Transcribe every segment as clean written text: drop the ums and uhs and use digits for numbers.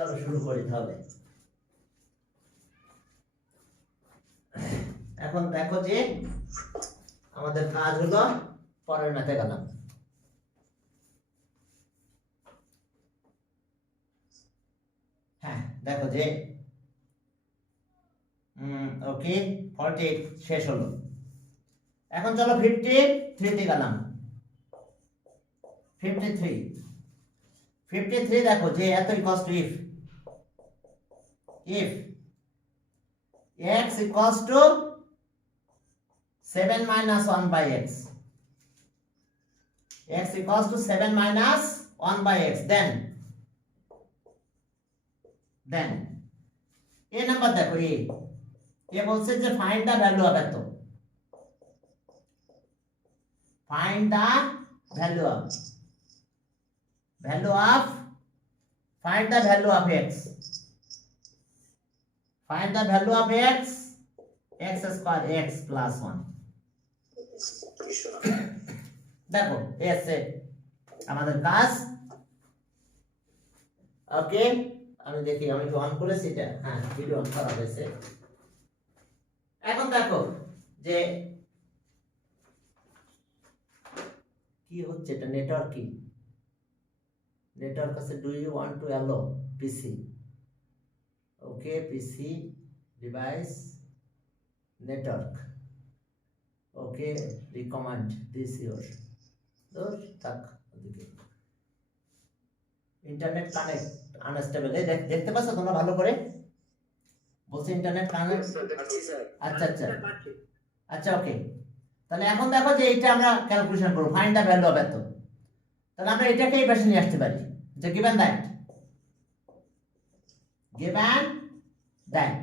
চলো শুরু করি তাহলে। এখন দেখো যে আমাদের কাজ হলো পরের ম্যাথে গেলাম। হ্যাঁ দেখো যে ওকে 48 শেষ হলো। এখন চলো 53 তে গেলাম। 53 দেখো যে এত equals two if x equals to 7 minus 1 by x equals to 7 minus 1 by x then a number দেখো a বলছে যে find the value of এত, find the value of find the value of x, find the value of x square x plus 1 দেখো এসে আমাদের কাজ। ওকে আমি দেখি আমি কি অন করেছি এটা, হ্যাঁ ভিডিও অন করা হয়েছে। এখন দেখো যে কি হচ্ছে, এটা নেটওয়ার্ক কি নেটওয়ার্ক আছে। Do you want to allow PC? Okay PC device network okay recommend this your দোষ থাক ওদিকে ইন্টারনেট কানেক্ট আনস্টেবল। এই দেখতে পাচ্ছ তোমরা ভালো করে? বলছে ইন্টারনেট কানেক্ট। আচ্ছা আচ্ছা আচ্ছা ওকে। তাহলে এখন দেখো যে এইটা আমরা ক্যালকুলেশন করব, ফাইন্ড দ্য ভ্যালু অফ এত। তাহলে আমরা এটাকে এই পাশে নিয়ে আসতে পারি যে given that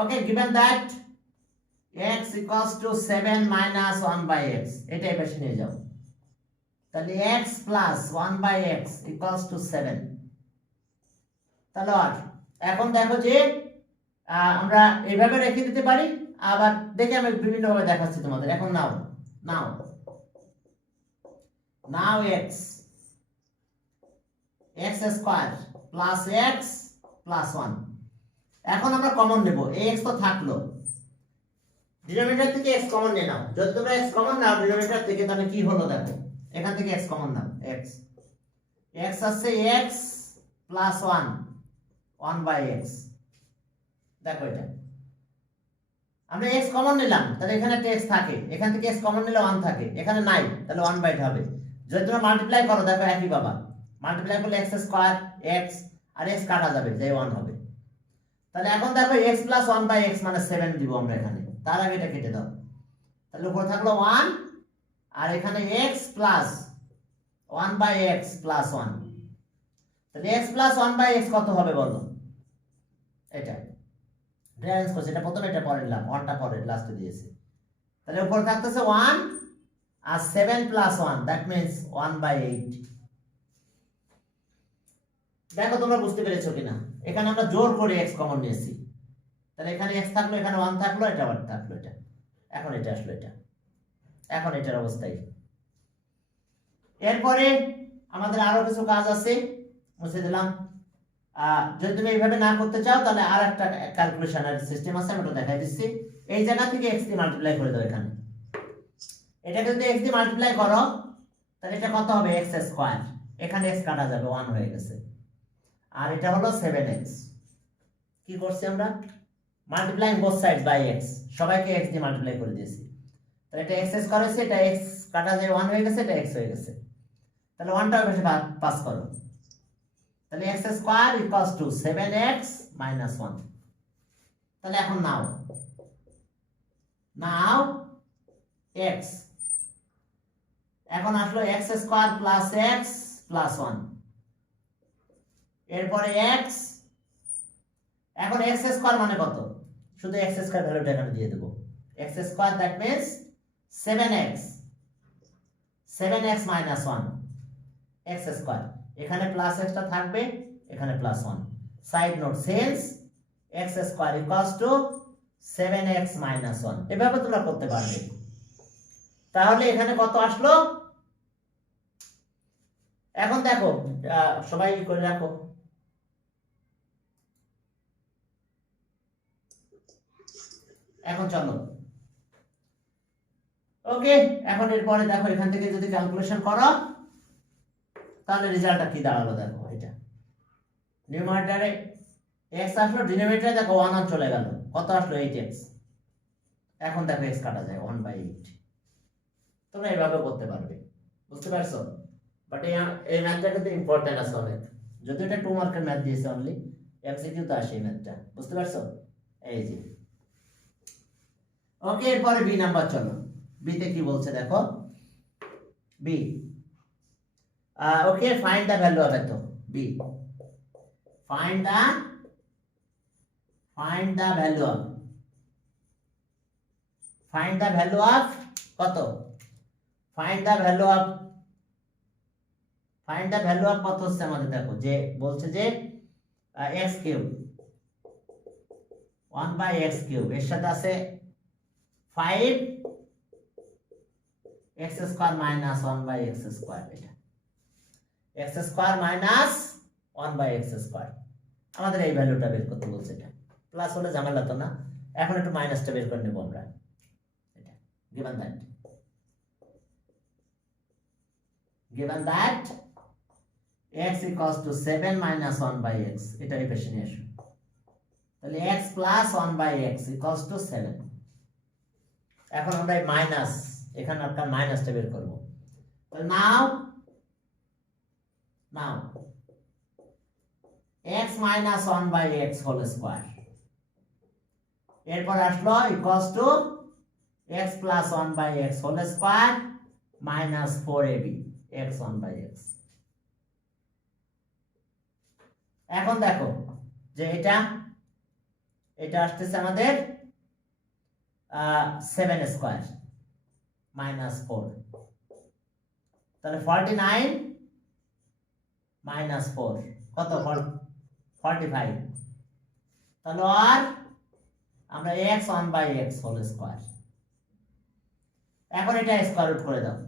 okay given that x equals to 7 minus 1 by x এটা এই পাশে নিয়ে যাও। তাহলে x plus 1 by x equals to 7। তাহলে এখন দেখো যে আমরা এইভাবে রেখে দিতে পারি, আবার দেখে আমি বিভিন্ন ভাবে দেখাচ্ছি তোমাদের। এখন নাও x square plus x plus 1। এখন আমরা কমন নেব, x তো থাকলো, ডিনোমিনেটর থেকে x কমন নিয়ে নাও। যদি তোমরা x কমন নাও ডিনোমিনেটর থেকে তাহলে কি হলো দেখো, এখান থেকে x কমন নাও, x আছে x plus 1 by x। দেখো এটা আমরা x কমন নিলাম, তাহলে এখানে একটা x থাকে, এখান থেকে x কমন নিলে 1 থাকে, এখানে নাই, তাহলে 1 বাই হবে। যদি তোমরা মাল্টিপ্লাই করো দেখো একই বাবা, মাল্টিপ্লাই করলে x স্কয়ার x আর x কাটা যাবে, যাই 1 হবে। তাহলে এখন দেখো x plus 1 by x মানে 7 দিব আমরা এখানে, তার আগে এটা কেটে দাও। তাহলে উপরে থাকলো 1 আর এখানে x plus 1 by x plus 1। তাহলে x plus 1 by x কত হবে বলো? এটা রেফারেন্স করছি, এটা প্রথমে এটা পরে নিলাম, 1টা পরে লাস্টে দিয়েছি। তাহলে উপরে থাকতেছে 1 আর 7 plus 1 দ্যাট মিন্স 1 by 8। দেখো তোমরা বুঝতে পেরেছো কিনা? এখানে আমরা জোর করে x কমন নিয়েছি, তাহলে এখানে x থাকলো, এখানে 1 থাকলো, এটা আবার থাকলো, এটা এখন এটা আসলো, এটা এখন এটার অবস্থায়। এরপরে আমাদের আরো কিছু কাজ আছে, মুছে দিলাম। যদি তুমি এইভাবে না করতে চাও তাহলে আর একটা ক্যালকুলেশনের সিস্টেম আছে, আমি ওটা দেখাই দিচ্ছি। এই জায়গা থেকে x দিয়ে মাল্টিপ্লাই করে দাও এখানে, এটাকে যদি x দিয়ে মাল্টিপ্লাই করো তাহলে এটা কত হবে? x স্কয়ার, এখানে x কাটা যাবে, 1 হয়ে গেছে, আর এটা হলো 7x। কি করছি আমরা? Multiplying both sides by x, সবাইকে x দিয়ে মাল্টিপ্লাই করে দিয়েছি। তাহলে এটা x স্কয়ার হয়েছে, এটা x কাটা যায় 1 হয়ে গেছে, এটা x হয়ে গেছে। তাহলে 1টা পাশে পাস করো, তাহলে x square equals two 7x minus 1। তাহলে এখন নাও x, এখন আসলো x square plus x plus 1, এরপরে x, এখন x স্কয়ার মানে কত? শুধু x স্কয়ার ভ্যালুটা এখানে দিয়ে দেব, x square that means 7x minus 1 x square, এখানে প্লাস x টা থাকবে, এখানে plus 1। Side note, since x square equals two 7x minus 1, এভাবে তোমরা করতে পারবে। তাহলে এখানে কত আসলো? এখন দেখো সবাই করে রাখো, এখন চলো ওকে, এখন এরপরে দেখো এখান থেকে যদি ক্যালকুলেশন করো তাহলে রেজাল্টটা কি দাঁড়ালো দেখো। এটা নিউমারেটরে x আসলো, ডিনোমিনেটরে দেখো 1 1 চলে গেল, কত আসলো 8x। এখন দেখো x কাটা যায় 1/8। তোমরা এইভাবে করতে পারবে, বুঝতে পারছো? বাট এই ম্যাথটা কিন্তু ইম্পর্টেন্ট আছে অনেক, যদি এটা 2 মার্কের ম্যাথ দিয়েছে অনলি, এমসিকিউ তো আসে এই ম্যাথটা, বুঝতে পারছো? এই যে ওকে, এরপরে বি নাম্বার চলো। বি তে কি বলছে দেখো, B okay, find the value of এত। B find the value of, find the value of কত, find the value of, find the value of কত হচ্ছে আমাদের দেখো, যে বলছে যে x কিউব 1/x কিউব, এর সাথে আছে 5 x square minus 1/x square, এটা x square minus 1/x square. আমাদের এই ভ্যালুটা বের করতে বলছে, এটা প্লাস হলে ঝামেলা তো না, এখন একটু মাইনাসটা বের করে নেব আমরা। এটা given that x equals to 7 minus 1/x, এটা এই পাশে নিয়ে আসো, তাহলে x plus 1/x equals to 7। এখন আমরা এই মাইনাস, এখানে আপনার মাইনাসটা বের করব। তাহলে নাও x minus 1/x whole square, এরপর আসলো equals to x plus 1/x whole square minus 4ab x 1/x। এখন দেখো যে এটা আসতেছে আমাদের 7 স্কয়ার মাইনাস 4, তাহলে 49 মাইনাস 4 কত, 45। তাহলে আর আমরা x 1/x হোল স্কয়ার, এখন এটা স্কয়ার রুট করে দাও,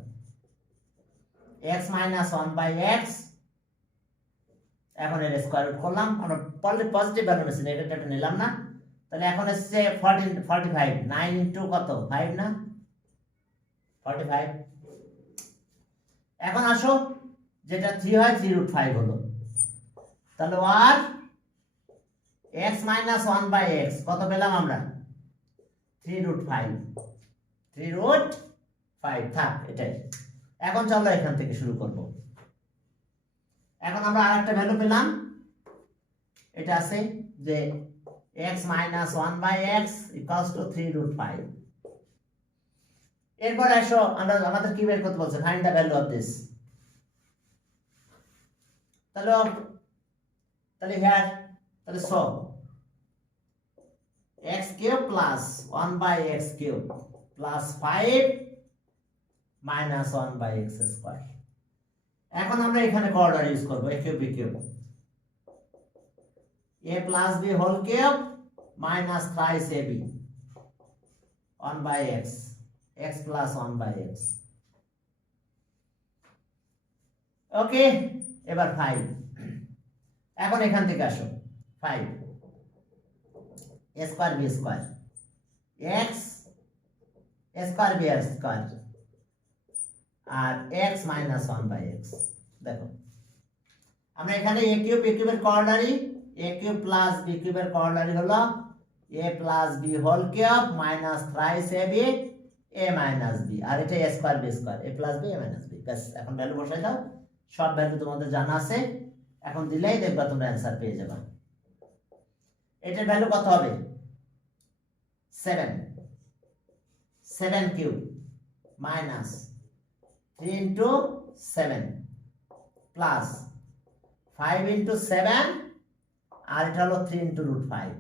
x minus 1/x, এখন এর স্কয়ার রুট করলাম, আমরা পজিটিভ ভ্যালু নিছি, নেগেটিভ নিলাম না। তাহলে এখন হচ্ছে 45, 9 ইনটু কত 5 না 45। এখন আসো যেটা 3 হয় 3√5 হলো, তাহলে আর x minus 1/x কত পেলাম আমরা 3√5 থাক এটাই। এখন চলো এখান থেকে শুরু করব। এখন আমরা আরেকটা ভ্যালু পেলাম, এটা আছে যে x minus 1/x equals to 3√5। এরপর আসো আমাদের কি বের করতে বলছে, find the value of this. তাহলে so x cube plus 1/x cube plus 5 minus 1/x square. এখন আমরা এখানে কোঅর্ডিনেট ইউজ করব, a cube b cube, a plus b whole cube minus thrice ab 1/x, x plus 1/x। ওকে, এবার 5, এখন এখান থেকে আসো 5 a square b square x a square b square R x minus 1/x। দেখো আমরা এখানে a কিউবের coordinate, a cube plus b কিউবের কোঅর্ডিনেট হলো a plus b whole cube minus thrice ab a minus b, আর এটা a square b square, a plus b a minus b। বাস, এখন ভ্যালু বসাই দাও, সব ভ্যালু তোমাদের জানা আছে, এখন দিলেই দেখবা তোমরা অ্যানসার পেয়ে যাবে। এটার ভ্যালু কত হবে 7 cube minus 3 into 7 plus 5 into 7, আর এটা হলো 3 ইনটু √5।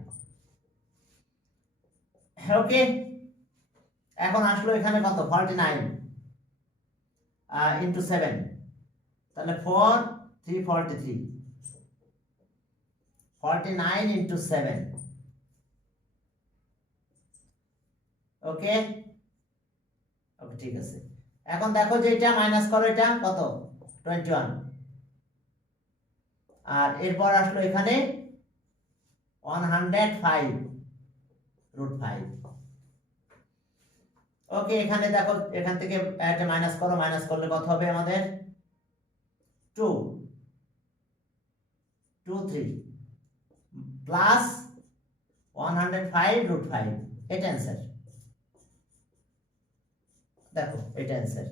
ওকে, এখন আসলো এখানে কত 49 ইনটু 7, তাহলে 4 3 43, 49 ইনটু 7। ওকে ওকে, ঠিক আছে। এখন দেখো যে এটা মাইনাস করো, এটা কত 21, আর এরপর আসলো এখানে 105 √5। ওকে, এখানে দেখো, এখান থেকে একটা মাইনাস করো, মাইনাস করলে কত হবে আমাদের? 2 2 3 প্লাস 105√5, এটা অ্যান্সার। দেখো এটা অ্যান্সার।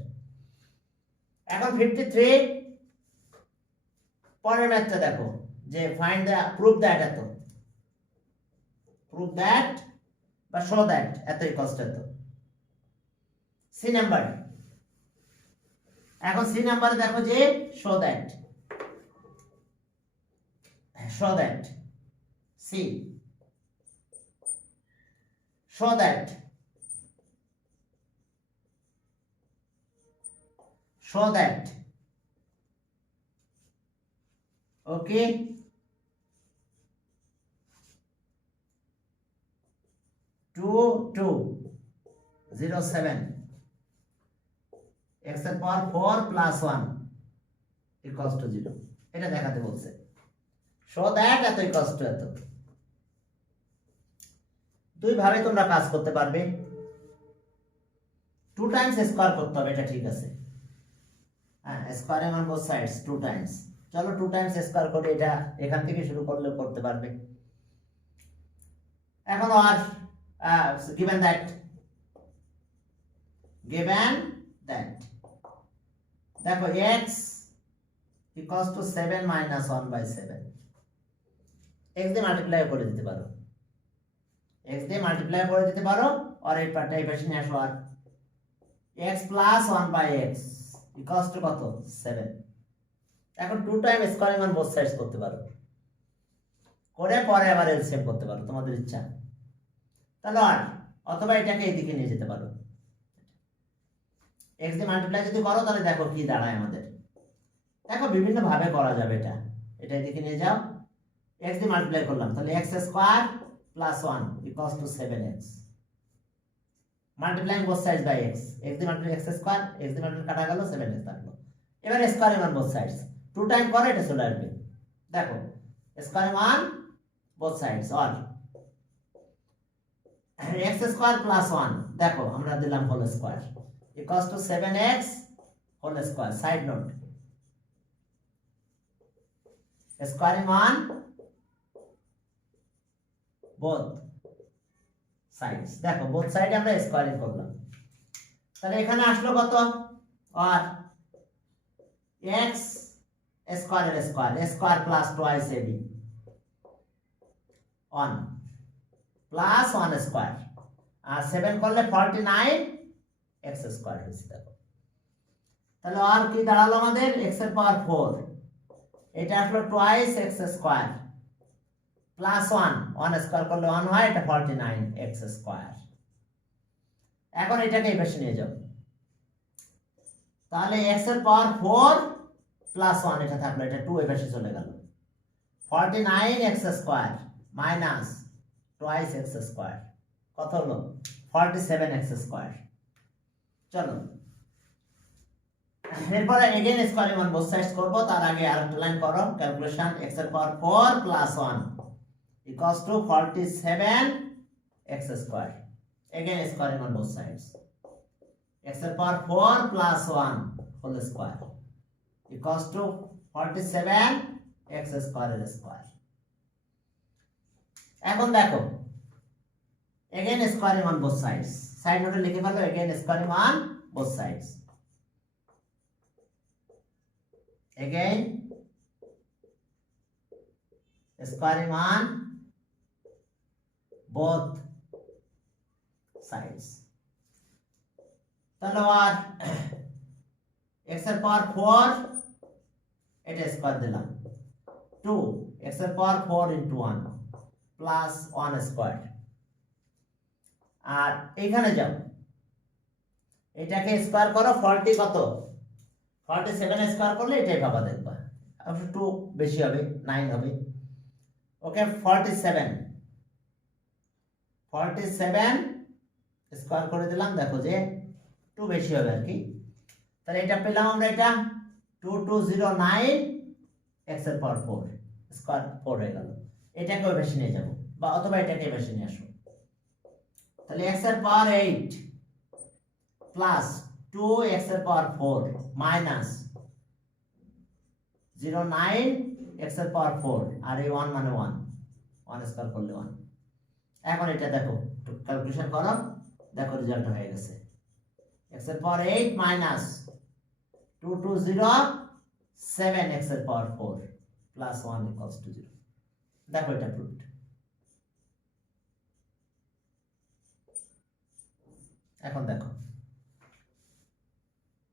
এখন 53 পরের ম্যাথটা দেখো, যে ফাইন্ড দ্য প্রুভ দ্যাট, এত প্রুভ দ্যাট বা শো দ্যাট এত ইকুয়ালস টু এত। সি নাম্বার, এখন সি নাম্বারে দেখো যে show that, show that, C show that, show that, okay, two 07 x এর পাওয়ার 4 প্লাস 1 ইকুয়ালস টু 0, এটা দেখাতে বলছে। show that এত ইকুয়ালস টু এত। দুই ভাবে তোমরা কাজ করতে পারবে। 2 টাইমস স্কয়ার করতে হবে, এটা ঠিক আছে। হ্যাঁ, স্কয়ারিং অন বোথ সাইডস 2 টাইমস। চলো 2 টাইমস স্কয়ার করে এটা এখান থেকে শুরু করলে করতে পারবে। এখন আর given that দেখো x equals to 7 minus 1/7, x দিয়ে মাল্টিপ্লাই করে দিতে পারো, x দিয়ে মাল্টিপ্লাই করে দিতে পারো, আর এই পার্টটা এই পাশে নিয়ে আসো, আর x plus 1/x equals to কত? 7। এখন 2 টাইম স্কয়ারিং অন বোথ সাইডস করতে পারো, করে পরে আবার এলসিএম করতে পারো, তোমাদের ইচ্ছা। তাহলে আর অথবা এটাকে এইদিকে নিয়ে যেতে পারো, x দিয়ে মাল্টিপ্লাই যদি করো তাহলে দেখো কি দাঁড়ায় আমাদের। দেখো বিভিন্ন ভাবে করা যাবে এটা, এটা এদিকে নিয়ে যাও, x দিয়ে মাল্টিপ্লাই করলাম, তাহলে x square plus 1 equals to 7x, multiplying both sides by x, x দিয়ে মাল্টিপ্লাই x স্কয়ার, x দিয়ে মাল্টিপ্লাই কাটা গেল, 7x থাকলো। এবার squaring on both sides 2 time করে এটা চলে আসবে। দেখো squaring on both sides, all x square plus 1, দেখো আমরা দিলাম whole square, equals to 7x whole square. Side note, squaring on both sides, দেখো বোথ সাইডে আমরা স্কয়ারিং করলাম, তাহলে এখানে আসলো কত? আর x স্কয়ারের square, square plus twice ab 1 plus 1 square, আর 7 করলে 49 x স্কয়ার হয়েছে। দেখো তাহলে আর কি দাঁড়ালো আমাদের? x এর পাওয়ার 4, এটা আসলো twice x square plus 1 square করলে 1 হয়, এটা 49 x স্কয়ার। এখন এটাকে এই পাশে নিয়ে যাও, তাহলে x এর পাওয়ার 4 প্লাস 1 এটা থাকলো, এটা 2 এই পাশে চলে গেল, 49 x square minus twice x square, কত হলো? 47 x স্কয়ার। চলো এরপরে এগেইন স্কয়ারিং অন বোথ সাইডস করব, তার আগে আরেকটা লাইন করো ক্যালকুলেশন। x এর পাওয়ার 4 plus 1 equals to 47 x square, again squaring on both sides, x এর পাওয়ার 4 plus 1 whole square equals to 47 x square এর স্কয়ার। এখন দেখো again squaring on both sides, side নোটে লিখে ফেলো again squaring on both sides, again squaring on both sides। তাহলে আর x এর পাওয়ার 4 এটা square দিলাম, 2 x এর পাওয়ার 4 into 1 প্লাস 1 স্কয়ার, আর এখানে যাও এটাকে স্কয়ার করো, 40 কত? 47 স্কয়ার করলে এটাই পাবা, দেখবা অবশ্য 2 বেশি হবে, 9 হবে। ওকে 47 স্কয়ার করে দিলাম, দেখো যে 2 বেশি হবে আর কি। তাহলে এটা পেলাম আমরা, এটা 2209 x এর পাওয়ার 4 স্কয়ার 4 হয়ে গেল। এটাকে ওই পাশে নিয়ে যাব, বা অথবা এটাকে এই পাশে নিয়ে আসো, তাহলে x এর পাওয়ার 8 প্লাস 2x এর পাওয়ার 4 মাইনাস 09 x এর পাওয়ার 4 আর এই 1 মানে 1 1 স্কয়ার করলে 1। এখন এটা দেখো ক্যালকুলেশন করো, দেখো রেজাল্ট হয়ে গেছে x এর পাওয়ার 8 মাইনাস 2207 x এর পাওয়ার 4 প্লাস 1 ইকুয়ালস টু 0। দেখো এটা প্রুফড। এখন দেখো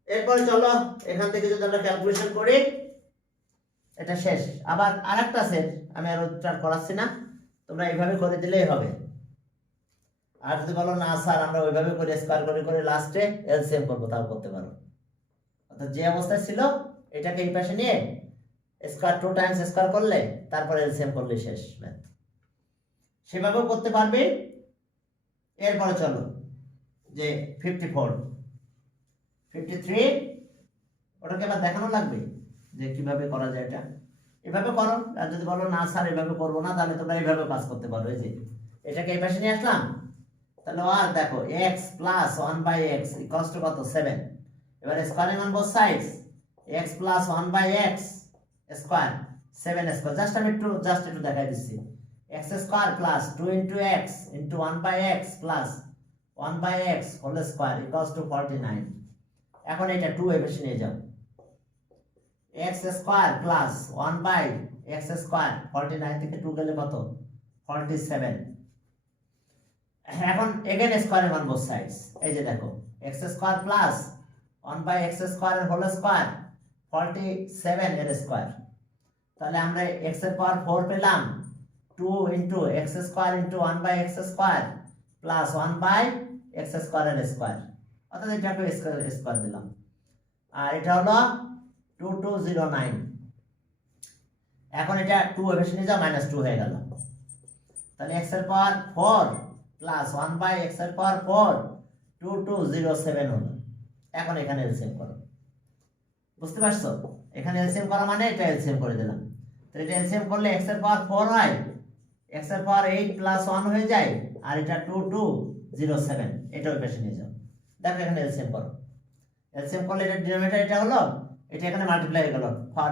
এরপর চলো এখান থেকে যদি আমরা ক্যালকুলেশন করি, এটা শেষ। আবার আরেকটা সেট আমি আর উত্তর করাচ্ছি না, তোমরা এইভাবে করে দিলেই হবে। আর যদি বলো না স্যার আমরা ওইভাবে করে স্কয়ার করে করে লাস্টে এলসিএম করব, তাও করতে পারো। অর্থাৎ যে অবস্থায় ছিল এটাকে এই পাশে নিয়ে স্কয়ার 2 টাইমস স্কয়ার করলে তারপর এলসিএম করলে শেষ ম্যাথ, সেভাবেও করতে পারবে। এরপরে চলো যে 54 53 ওটাকে আবার দেখানো লাগবে যে কিভাবে করা যায়। এটা এভাবে করো, আর যদি বলো না স্যার এভাবে করবো না, তাহলে তোমরা এইভাবে কাজ করতে পারো। এই যে এটাকে এই পাশে নিয়ে আসলাম, তাহলে আর দেখো x plus 1/x equals to কত 7। এবারে squaring on both sides, x plus 1/x square 7 square. আমি একটু দেখাই দিচ্ছি। x square plus 2 into x into 1/x plus 1/x whole square equals to 49। এখন এটা 2 এ বেশি নিয়ে যাও, x square plus 1/x square 49 থেকে 2 গেলে কত 47। এখন এগেন স্কয়ারিং অন বোথ সাইডস, এই যে দেখো x square plus 1/x square এর হোল স্কয়ার 47 এর স্কয়ার। তাহলে আমরা x এর পাওয়ার 4 পেলাম 2 into x square into 1/x square plus 1/x square এর স্কয়ার, অর্থাৎ এটাকে স্কয়ার দিলাম। আর এটা হলো 2209। এখন এটা 2 এর বেশি নিয়ে যাও, -2 হয়ে গেল। তাহলে x এর পাওয়ার 4 প্লাস 1/x এর পাওয়ার 4 2207 হলো। এখন এখানে এলসিএম করো, বুঝতে পারছো? এখানে এলসিএম করা মানে এটা এলসিএম করে দিলাম। তো এটা এলসিএম করলে x এর পাওয়ার 4 হয়, x এর পাওয়ার 8 প্লাস 1 হয়ে যায়, আর এটা 2207, এটা ওই পাশে নিয়ে যাও। দেখো এখানে এলসিএম করো, এলসিএম করলে এটা ডিনোমিনেটর এটা হলো, এটা এখানে মাল্টিপ্লাই হয়ে গেল, পাওয়ার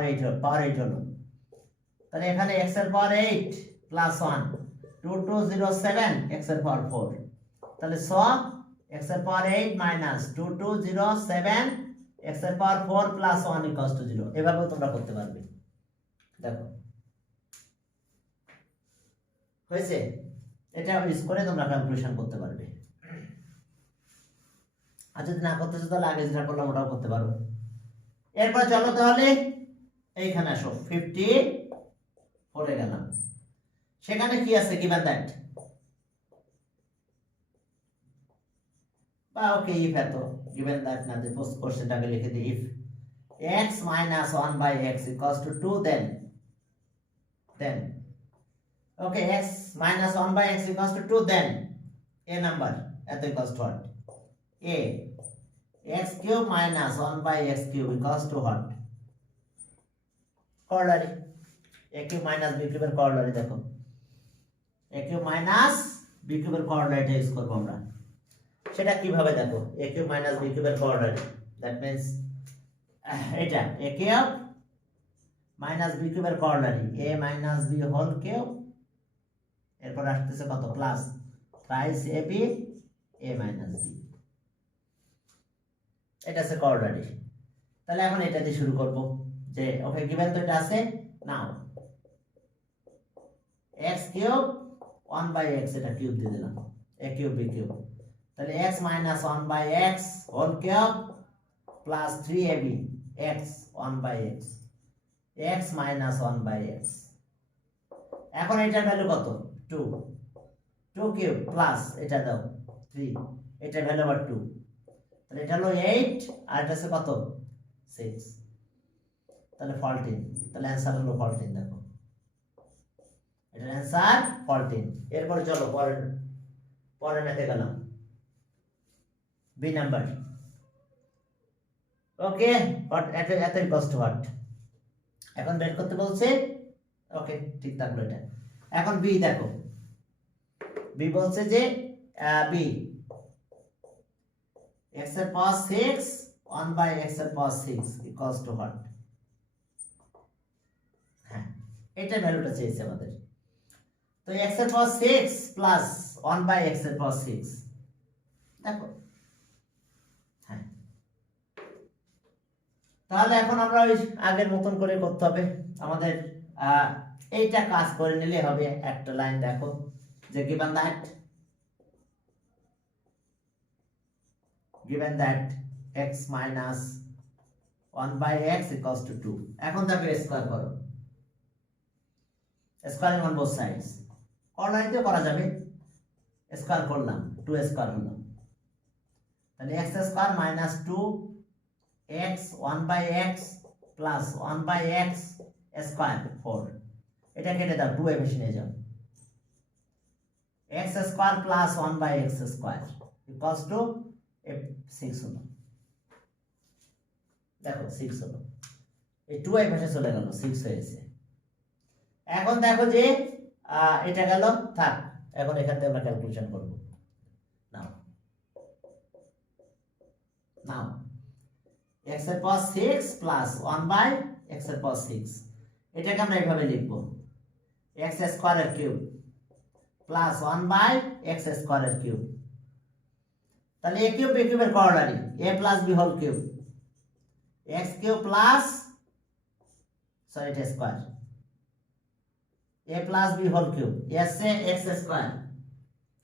8 হলো। তাহলে এখানে x এর পাওয়ার 8 প্লাস 1 2207 x এর পাওয়ার 4। তাহলে x এর পাওয়ার 8 মাইনাস 2207 x এর পাওয়ার 4 প্লাস 1 ইকুয়ালস টু 0। এভাবেও তোমরা করতে পারবে। দেখো হয়েছে? এটা ইউজ করে তোমরা ক্যালকুলেশন করতে পারবে। আর যদি না করতে চাও তাহলে আগে যেটা করলাম ওটাও করতে পারো। এরপর চলো তাহলে এইখানে আসো, 54 এ গেলাম। সেখানে কি আছে given that, বা ওকে if এত given that না, যে কোশ্চেনটাকে লিখে দিই if x minus 1/x equals to 2, then okay x minus 1/x equals to 2, then a number at equals to what? A x cube minus 1/x cube equals to what? Corollary। a cube minus b cube এর corollary দেখো, a cube minus b cube এর corollary use করব আমরা। সেটা কিভাবে দেখো, a cube minus b cube এর corollary, that means এটা a cube minus b cube এর corollary a minus b whole cube, এরপর আসতেছে কত plus thrice ab a minus b, এটা আছে corollary। তাহলে এখন এটা দিয়ে শুরু করব যে ওকে given তো এটা আছে, নাও x কিউব 1/x এটা কিউব দিয়ে দিলাম, a কিউব b কিউব। তাহলে x minus 1/x whole cube plus 3ab x 1/x, x minus 1/x। এখন এটার ভ্যালু কত 2 কিউব প্লাস এটা দাও 3, এটার ভ্যালু আবার 2, তাহলে এটা হলো 8 আর এটা আছে কত 6, তাহলে 14। তাহলে অ্যানসার হলো 14। দেখো এটার অ্যানসার 14। এরপর চলো পরের ম্যাথে গেলাম, বি নাম্বার। ওকে বাট এত ইকুয়ালস টু হোয়াট, এখন বের করতে বলছে। ওকে ঠিক থাকলো এটা। এখন বি দেখো, বি বলছে যে বি x এর পাওয়ার 6 1 বাই x এর পাওয়ার 6 ইকুয়ালস টু হোয়াট? হ্যাঁ, এটা ভ্যালুটা চেয়েছে আমাদের। তো x এর পাওয়ার 6 প্লাস 1 বাই x এর পাওয়ার 6, দেখো। হ্যাঁ, তাহলে এখন আমরা ওই আগের মতন করে করতে হবে আমাদের। এইটা কাজ করে নিলে হবে। একটা লাইন দেখো যে given that x minus 1 by x equals to 2, এখন দেখো স্কয়ার করো, স্কয়ারিং অন বোথ সাইডস। অনলাইনেও করা যাবে, স্কয়ার করলাম 2 স্কয়ার হলো, তাহলে x square minus 2 x 1 by x plus 1 by x square 4, এটা কেটে দাও, 2 এ বেশি নিয়ে যাও। x square plus 1 by x square equals to 6 হলো, দেখো 6 হলো, এই 2 এর পাশে চলে গেল, 6 হয়েছে। এখন দেখো যে এটা গেল, থাক, এখন এখান থেকে আমরা ক্যালকুলেশন করব। নাও x এর পাওয়ার 6 প্লাস 1 বাই x এর পাওয়ার 6, এটাকে আমরা এইভাবে লিখব x স্কয়ারের কিউব প্লাস 1 বাই x স্কয়ারের কিউব। তাহলে a কিউব b কিউবের corollary, a plus b whole cube, x cube plus, sorry এটা square, a plus b whole cube, s এ x স্কয়ার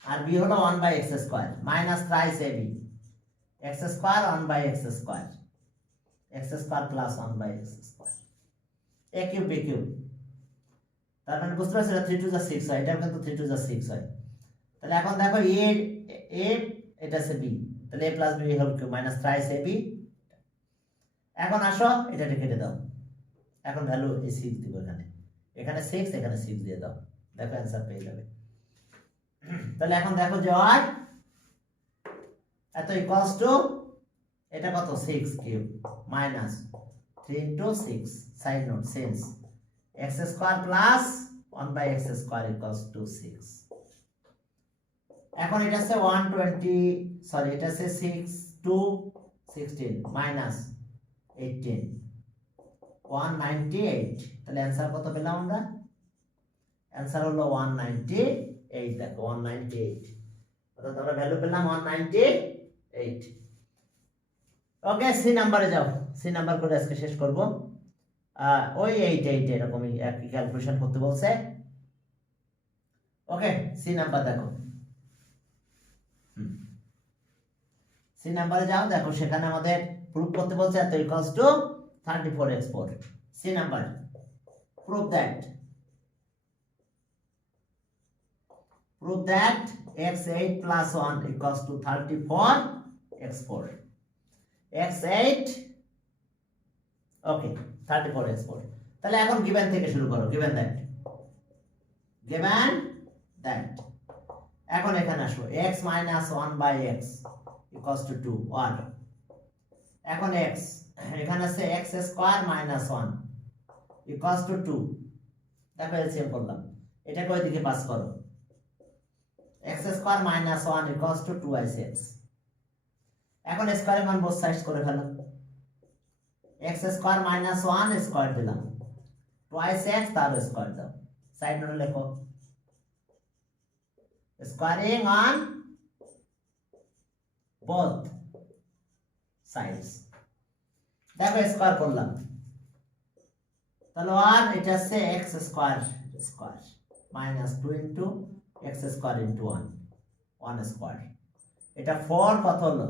আর b হলো 1 by x square minus thrice ab, x square 1 by x square, x square plus 1 by x square, a cube b cube. তার মানে বুঝতে পারছো 3 two 6 হয়, এটা কিন্তু 3 টু 6 হয়। তাহলে এখন দেখো a এটা আছে b, তাহলে a plus b whole cube minus thrice ab। এখন আসো এটাকে কেটে দাও, এখন ভ্যালু এই 6 দিব, এখানে 6 এখানে 6 দিয়ে দাও, দেখো অ্যানসার পেয়ে যাবে। তাহলে এখন দেখো যে আর এত ইকুয়ালস টু, এটা কত 6 cube minus 3 into 6, side note sense, x square plus 1 by x square equals to 6। এখন এটা আছে 120, সরি এটা আছে 6 টু 16 মাইনাস 18 198, তাহলে অ্যানসার কত পেলাম আমরা? অ্যানসার হলো 198, দেখো 198, অর্থাৎ আমরা ভ্যালু পেলাম 198। ওকে, সি নাম্বারে যাও, সি নাম্বার করে আজকে শেষ করব। ওই 8 এরকমই একই ক্যালকুলেশন করতে বলছে। ওকে, সি নাম্বার দেখো, সি নাম্বারে যাও, দেখো সেখানে আমাদের প্রুফ করতে বলছে এত equals to 34x4। C number, prove that x8 plus 1 equals to 34x4, x8, okay 34x4। তাহলে এখন given থেকে শুরু করো, given that, এখন এখানে আসো x minus 1 by x equals to 2, 1, এখন x এখানে আছে x square minus 1 equals to 2, দেখো এলসিএম করলাম, এটাকে ওইদিকে পাস করো, x square minus 1 equals to 2x। এখন স্কয়ারিং অন বোথ সাইডস করে ফেলো, x স্কয়ার মাইনাস 1 স্কয়ার দিলাম, 2x তার স্কয়ার দাও, সাইড নোটে লেখো স্কয়ারিং অন বোথ সাইডস, দেখো স্কয়ার করলাম, তাহলে আর এটা আছে x square minus 2 into x square into 1 square, এটা 4 কত হলো?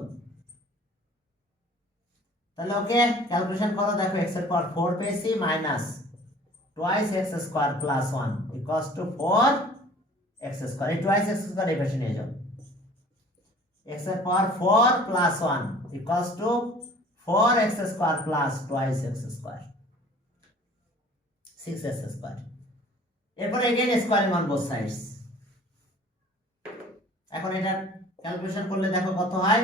তাহলে ওকে ক্যালকুলেশন করো, দেখো x এর পাওয়ার 4 পেয়েছি minus twice x square plus 1 equals to 4x square, এই টুয়াইস x স্কয়ার এই পাশে নিয়ে যাও, x এর পাওয়ার 4 plus 1 equals to 4x square plus twice x square, 6x square. এরপর এগেইন স্কয়ারিং অন বোথ সাইডস, এখন এটা ক্যালকুলেশন করলে দেখো কত হয়,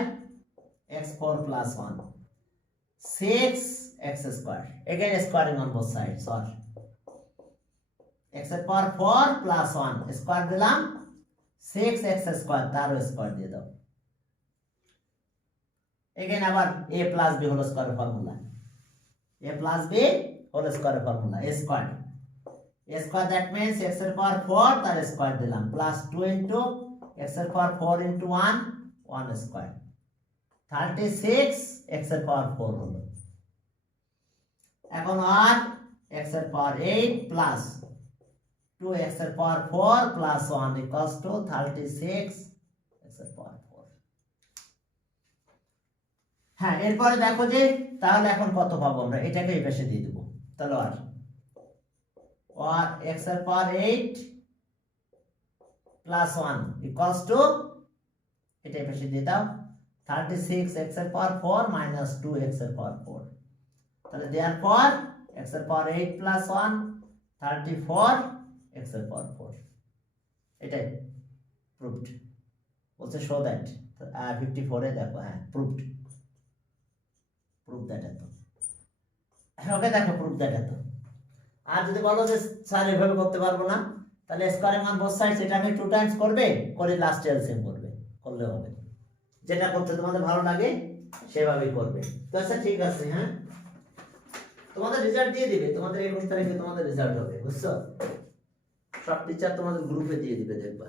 x4 plus 1, 6x square, again squaring on both sides, or x এর পাওয়ার 4 plus 1 স্কয়ার দিলাম, 6x স্কয়ার তারও স্কয়ার দিয়ে দাও, এগেন আবার a plus b whole square formula, a plus b whole square formula, a square, a square that means x এর পাওয়ার 4 তার square দিলাম plus 2 into x এর পাওয়ার 4 ইনটু 1 1 স্কয়ার 36 x এর পাওয়ার 4 হলো। এখন আর x এর পাওয়ার 8 প্লাস 2 x এর পাওয়ার 4 প্লাস 1 ইকুয়ালস টু 36 x এর পাওয়ার 4। হ্যাঁ, এরপরে দেখো যে তাহলে এখন কত পাবো আমরা, এটাকে এই পাশে দিয়ে দেব। তাহলে আর x এর পাওয়ার 8 প্লাস 1 ইকুয়ালস টু এটা এই পাশে দিয়ে দাও 36 x এর পাওয়ার 4 মাইনাস 2 x এর পাওয়ার 4। তাহলে দেওয়ার পর x এর পাওয়ার 8 প্লাস 1 34 x এর পাওয়ার 4, এটাই প্রুভড। বলছে শো দ্যাট 54 এ দেখো, হ্যাঁ প্রুভড, প্রুভ দ্যাট এত। ওকে দেখো প্রুভ দ্যাট এত। আর যদি বলো যে স্যার এভাবে করতে পারবো না, তাহলে স্কয়ারিং অন বোথ সাইডস এটাকে 2 টাইমস করবে, করে লাস্ট এলসিএম করবে, করলে হবে। যেটা করতে তোমাদের ভালো লাগে সেভাবেই করবে। তো আচ্ছা ঠিক আছে, হ্যাঁ তোমাদের রেজাল্ট দিয়ে দিবে, তোমাদের 21 তারিখে তোমাদের রেজাল্ট হবে, বুঝছো? সব টিচার তোমাদের গ্রুপে দিয়ে দিবে, দেখবা।